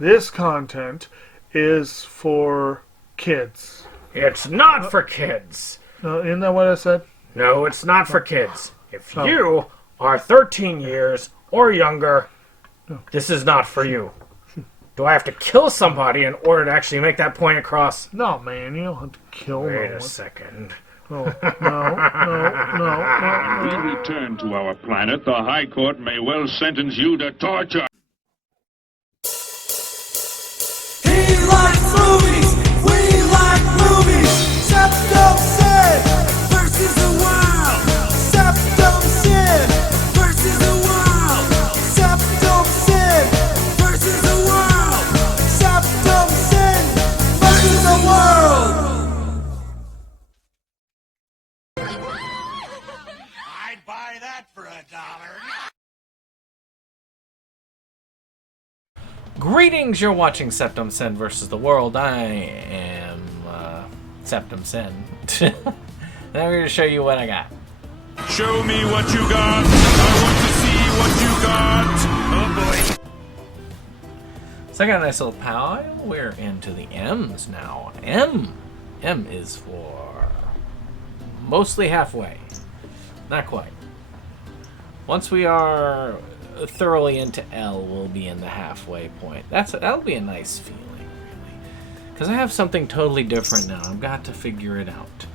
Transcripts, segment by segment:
This content is for kids. It's not for kids. Isn't that what I said? No, it's not for kids. If you are 13 years or younger, this is not for you. Do I have to kill somebody in order to actually make that point across? No, man, you don't have to kill no one. Wait a second. Oh, no. We return to our planet. The High Court may well sentence you to torture. He likes movies. We like movies. SeptumSin versus the world. SeptumSin versus the world. SeptumSin versus the world. SeptumSin versus the world. I'd buy that for $1. Greetings, you're watching SeptumSin versus the world. I am SeptumSin. And I'm here to show you what I got. Show me what you got. I want to see what you got. Oh boy. So I got a nice little pile. We're into the M's now. M is for mostly halfway. Not quite. Once we are thoroughly into L, we'll be in the halfway point. That'll be a nice feeling, really, because I have something totally different now. I've got to figure it out,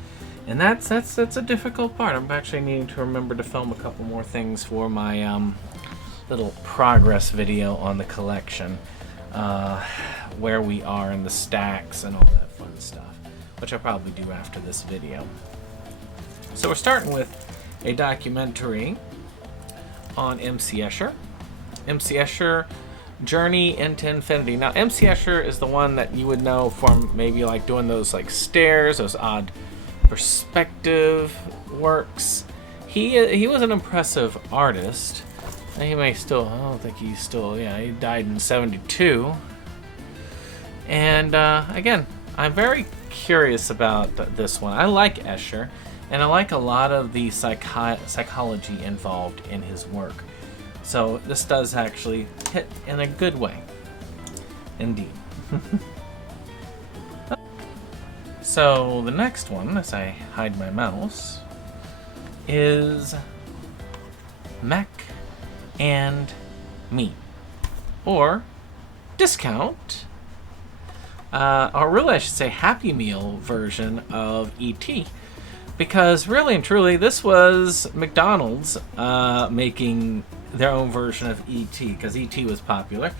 and that's a difficult part. I'm actually needing to remember to film a couple more things for my little progress video on the collection, where we are in the stacks and all that fun stuff, which I'll probably do after this video. So we're starting with a documentary on MC Escher. MC Escher, Journey into Infinity. Now, MC Escher is the one that you would know from maybe like doing those like stairs, those odd perspective works. He was an impressive artist. He may still, I don't think he's still, he died in 1972. And again, I'm very curious about this one. I like Escher. And I like a lot of the psychology involved in his work. So this does actually hit in a good way. Indeed. So the next one, as I hide my mouse, is Mac and Me. Or Discount. Or really I should say Happy Meal version of E.T. Because really and truly, this was McDonald's making their own version of E.T. because E.T. was popular.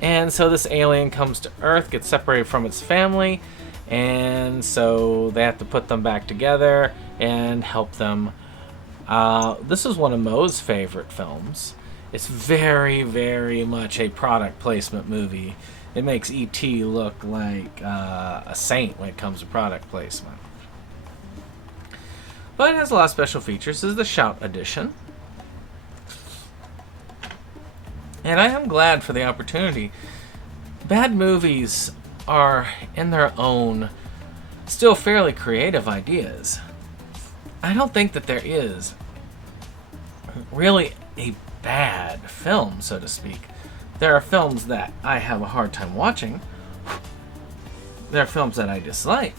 And so this alien comes to Earth, gets separated from its family, and so they have to put them back together and help them. This is one of Mo's favorite films. It's very, very much a product placement movie. It makes E.T. look like a saint when it comes to product placement. But it has a lot of special features. This is the Shout Edition. And I am glad for the opportunity. Bad movies are, in their own, still fairly creative ideas. I don't think that there is really a bad film, so to speak. There are films that I have a hard time watching. There are films that I dislike.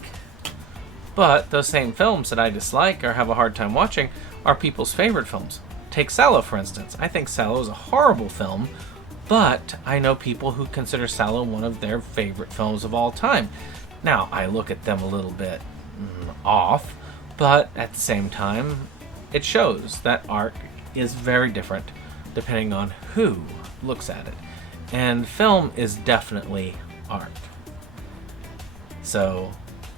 But those same films that I dislike or have a hard time watching are people's favorite films. Take Sallow, for instance. I think Sallow is a horrible film, but I know people who consider Sallow one of their favorite films of all time. Now, I look at them a little bit off, but at the same time, it shows that art is very different depending on who looks at it. And film is definitely art. So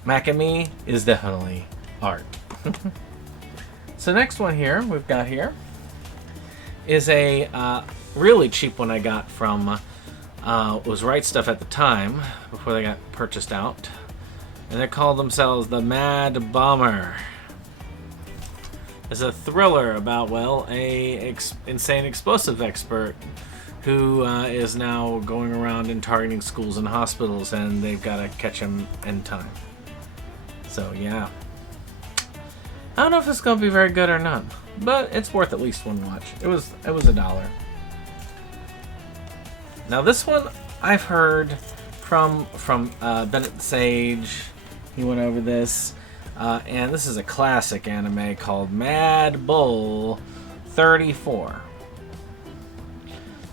Mac and Me is definitely art. So next one here we've got here is a really cheap one I got from was Right Stuff at the time before they got purchased out, and they called themselves the Mad Bomber. It's a thriller about, well, a insane explosive expert who is now going around and targeting schools and hospitals, and they've got to catch him in time. So yeah, I don't know if it's gonna be very good or not, but it's worth at least one watch. It was $1. Now this one I've heard from Bennett Sage. He went over this, and this is a classic anime called Mad Bull 34.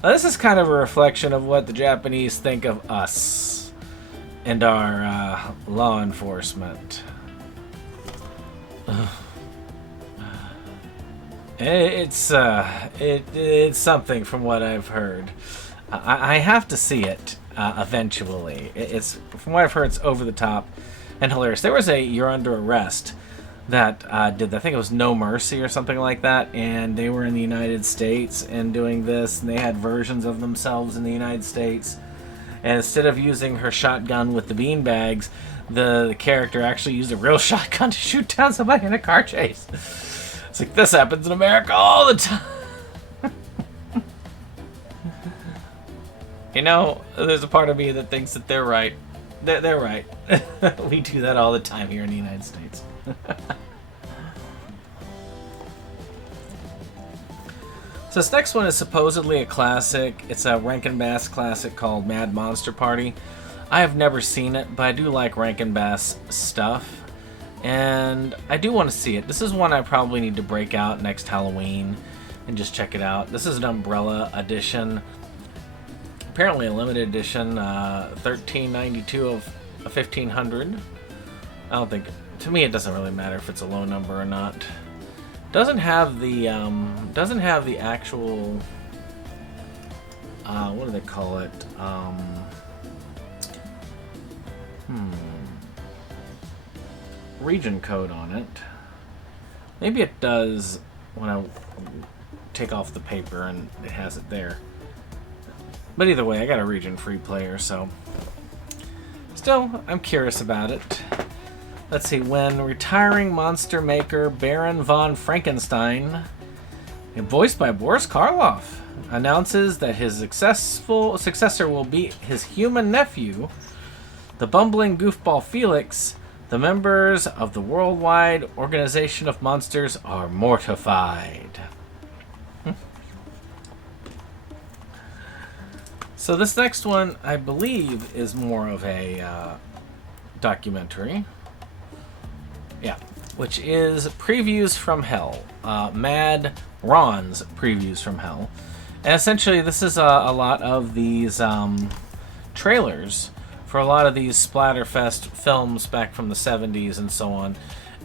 Now, this is kind of a reflection of what the Japanese think of us and our law enforcement. It's something from what I've heard. I have to see it eventually. It's from what I've heard, it's over the top and hilarious. There was a You're Under Arrest that did, I think it was No Mercy or something like that, and they were in the United States and doing this, and they had versions of themselves in the United States. And instead of using her shotgun with the beanbags, the character actually used a real shotgun to shoot down somebody in a car chase. It's like, this happens in America all the time. You know, there's a part of me that thinks that they're right. They're right. We do that all the time here in the United States. So this next one is supposedly a classic. It's a Rankin Bass classic called Mad Monster Party. I have never seen it, but I do like Rankin Bass stuff. And I do want to see it. This is one I probably need to break out next Halloween and just check it out. This is an Umbrella edition. Apparently a limited edition, $13.92 of 1,500. I don't think, to me it doesn't really matter if it's a low number or not. Doesn't have the actual, what do they call it? Region code on it. Maybe it does when I take off the paper and it has it there. But either way, I got a region-free player, so still, I'm curious about it. Let's see, when retiring monster maker Baron von Frankenstein, voiced by Boris Karloff, announces that his successor will be his human nephew, the bumbling goofball Felix, the members of the Worldwide Organization of Monsters are mortified. So this next one, I believe, is more of a documentary. Yeah, which is Previews from Hell. Mad Ron's Previews from Hell. And essentially, this is a lot of these trailers for a lot of these Splatterfest films back from the 70s and so on.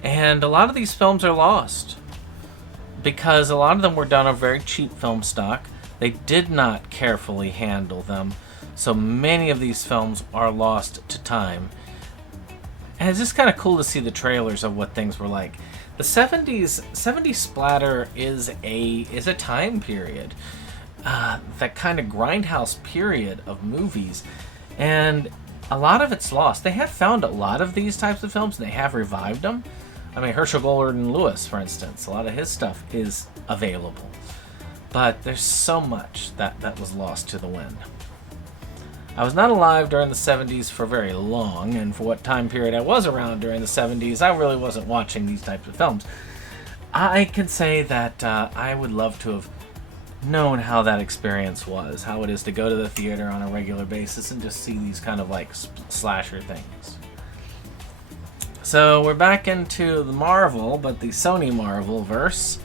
And a lot of these films are lost because a lot of them were done on very cheap film stock. They did not carefully handle them, so many of these films are lost to time. And it's just kind of cool to see the trailers of what things were like. The 70s splatter is a time period, that kind of grindhouse period of movies, and a lot of it's lost. They have found a lot of these types of films, and they have revived them. I mean, Herschel Gordon Lewis, for instance, a lot of his stuff is available. But there's so much that was lost to the wind. I was not alive during the 70s for very long, and for what time period I was around during the 70s, I really wasn't watching these types of films. I can say that I would love to have known how that experience was, how it is to go to the theater on a regular basis and just see these kind of like slasher things. So we're back into the Marvel, but the Sony Marvel verse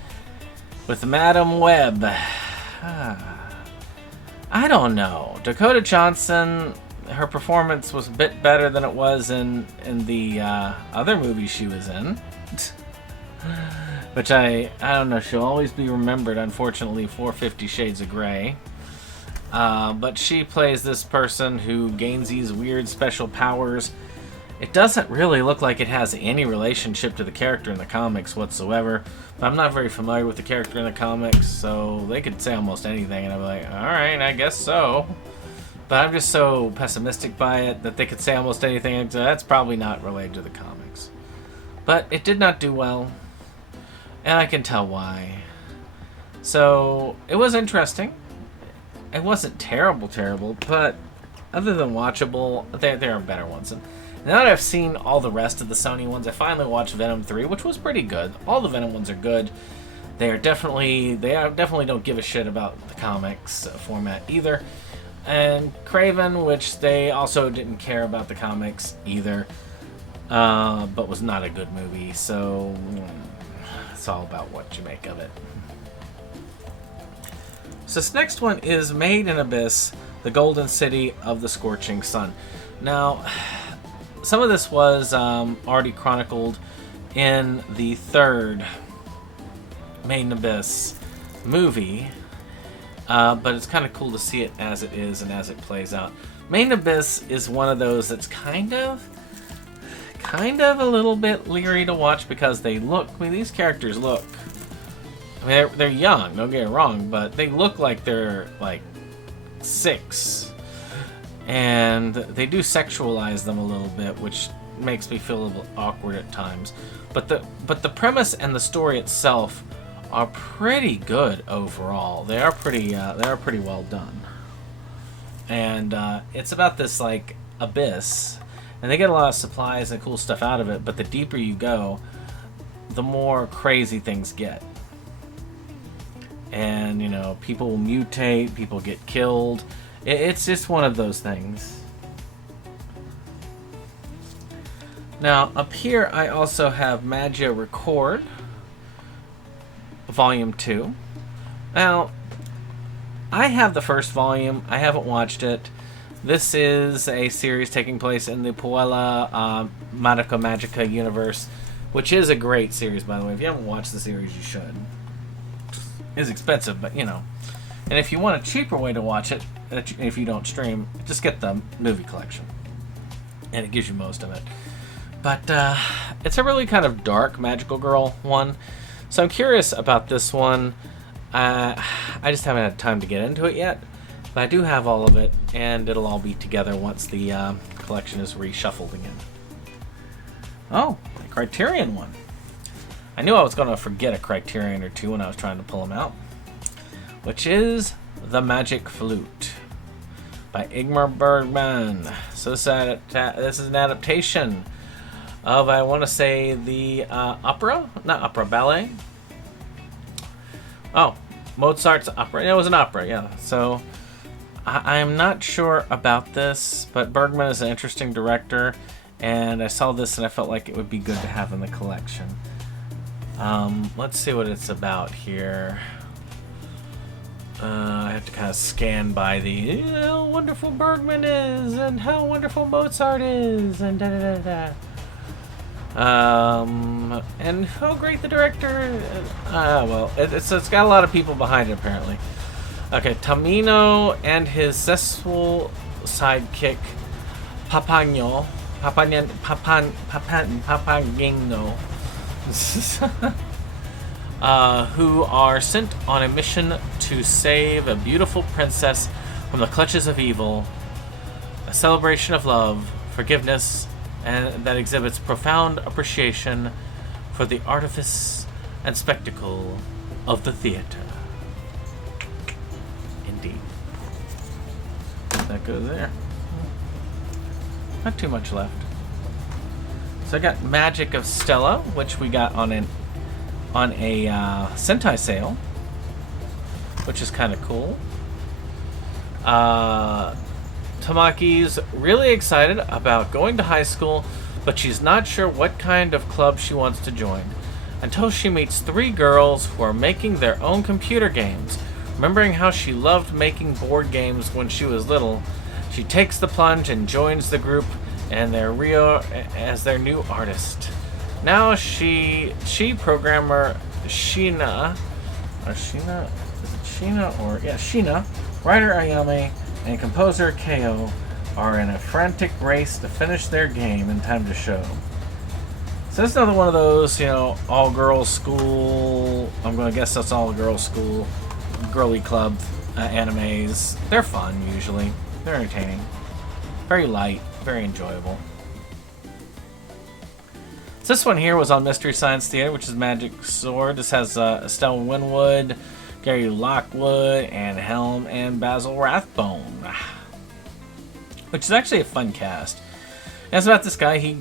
with Madam Web. I don't know. Dakota Johnson, her performance was a bit better than it was in the other movie she was in. Which I don't know, she'll always be remembered, unfortunately, for 50 Shades of Grey. But she plays this person who gains these weird special powers. It doesn't really look like it has any relationship to the character in the comics whatsoever. But I'm not very familiar with the character in the comics, so they could say almost anything, and I'm like, alright, I guess so. But I'm just so pessimistic by it that they could say almost anything, and that's probably not related to the comics. But it did not do well. And I can tell why. So, it was interesting. It wasn't terrible, but other than watchable, there are better ones. And now that I've seen all the rest of the Sony ones, I finally watched Venom 3, which was pretty good. All the Venom ones are good. They definitely don't give a shit about the comics format either. And Craven, which they also didn't care about the comics either, but was not a good movie, so it's all about what you make of it. So this next one is Made in Abyss, the Golden City of the Scorching Sun. Now, some of this was already chronicled in the third Made in Abyss movie, but it's kind of cool to see it as it is and as it plays out. Made in Abyss is one of those that's kind of a little bit leery to watch because they look, I mean, these characters look, I mean, they're young, don't get it wrong, but they look like they're like 6. And they do sexualize them a little bit, which makes me feel a little awkward at times. But the premise and the story itself are pretty good overall. They are pretty well done. And it's about this like abyss, and they get a lot of supplies and cool stuff out of it. But the deeper you go, the more crazy things get. And you know, people will mutate, people get killed. It's just one of those things. Now, up here I also have Magia Record, Volume 2. Now, I have the first volume. I haven't watched it. This is a series taking place in the Puella Madoka Magica universe, which is a great series, by the way. If you haven't watched the series, you should. It's expensive, but you know. And if you want a cheaper way to watch it, if you don't stream, just get the movie collection. And it gives you most of it. But it's a really kind of dark magical girl one. So I'm curious about this one. I just haven't had time to get into it yet. But I do have all of it, and it'll all be together once the collection is reshuffled again. Oh, a Criterion one. I knew I was going to forget a Criterion or two when I was trying to pull them out. Which is The Magic Flute by Ingmar Bergman. So this is an adaptation of, I want to say, the opera? Not opera, ballet? Oh, Mozart's opera. It was an opera, yeah. So I'm not sure about this, but Bergman is an interesting director, and I saw this and I felt like it would be good to have in the collection. Let's see what it's about here. I have to kind of scan by the how wonderful Bergman is, and how wonderful Mozart is, and and how great the director. Well, it's got a lot of people behind it apparently. Okay, Tamino and his zestful sidekick Papagno, who are sent on a mission to save a beautiful princess from the clutches of evil, a celebration of love, forgiveness, and that exhibits profound appreciation for the artifice and spectacle of the theater. Indeed. That goes there. Not too much left. So I got Magic of Stella, which we got on a Sentai sale, which is kind of cool. Tamaki's really excited about going to high school, but she's not sure what kind of club she wants to join, until she meets 3 girls who are making their own computer games. Remembering how she loved making board games when she was little, she takes the plunge and joins the group and their Rio as their new artist. Now she programmer Sheena, writer Ayame, and composer Keo are in a frantic race to finish their game in time to show. So it's another one of those, all-girls school, I'm going to guess that's all-girls school, girly club animes. They're fun, usually. They're entertaining. Very light, very enjoyable. So this one here was on Mystery Science Theater, which is Magic Sword. This has Estelle Winwood, Gary Lockwood, Anne Helm, and Basil Rathbone, which is actually a fun cast. And it's about this guy. He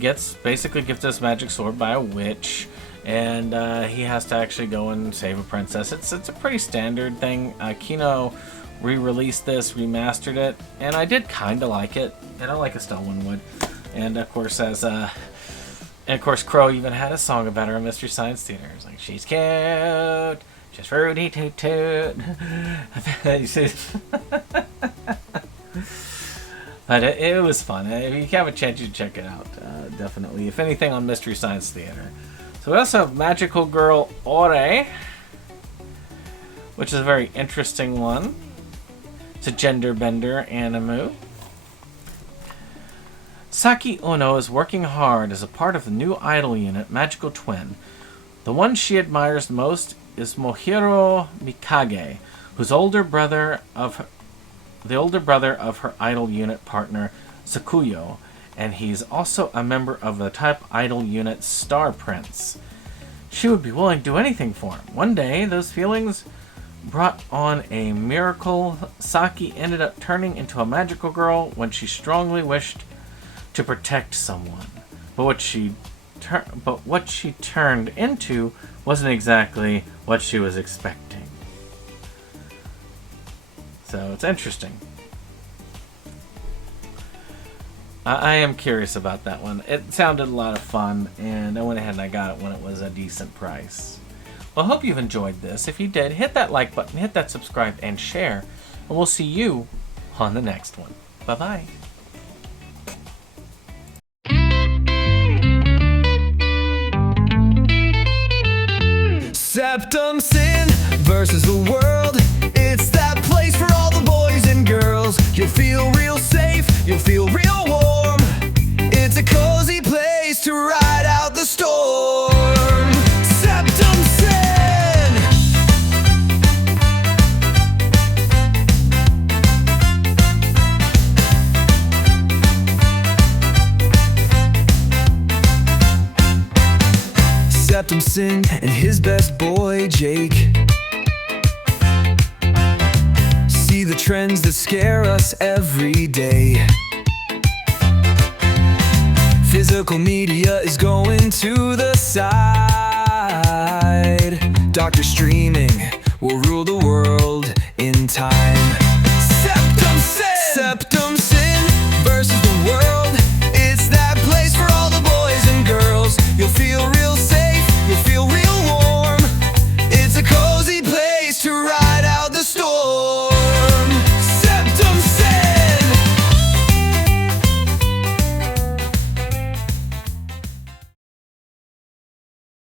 basically gets this magic sword by a witch, and he has to actually go and save a princess. It's a pretty standard thing. Kino re-released this, remastered it, and I did kind of like it. And I like Estelle Winwood. And of course, Crow even had a song about her in Mystery Science Theater. It's like, she's cute, just fruity toot toot. But it was fun. If you have a chance, you check it out. Definitely. If anything, on Mystery Science Theater. So we also have Magical Girl Ore, which is a very interesting one. It's a gender bender anime. Saki Ono is working hard as a part of the new idol unit, Magical Twin. The one she admires most is Mohiro Mikage, who's the older brother of her idol unit partner, Sakuyo, and he's also a member of the type idol unit Star Prince. She would be willing to do anything for him. One day, those feelings brought on a miracle. Saki ended up turning into a magical girl when she strongly wished to protect someone. But what she turned into wasn't exactly what she was expecting. So it's interesting. I am curious about that one. It sounded a lot of fun, and I went ahead and I got it when it was a decent price. Well, I hope you've enjoyed this. If you did, hit that like button, hit that subscribe, and share. And we'll see you on the next one. Bye-bye. SeptumSin versus the world. It's that place for all the boys and girls. You'll feel real safe, you'll feel real warm. It's a cozy place to ride out the storm. SeptumSin. SeptumSin and his best boy Jake see the trends that scare us every day. Physical media is going to the side. Doctor streaming will rule the world in time.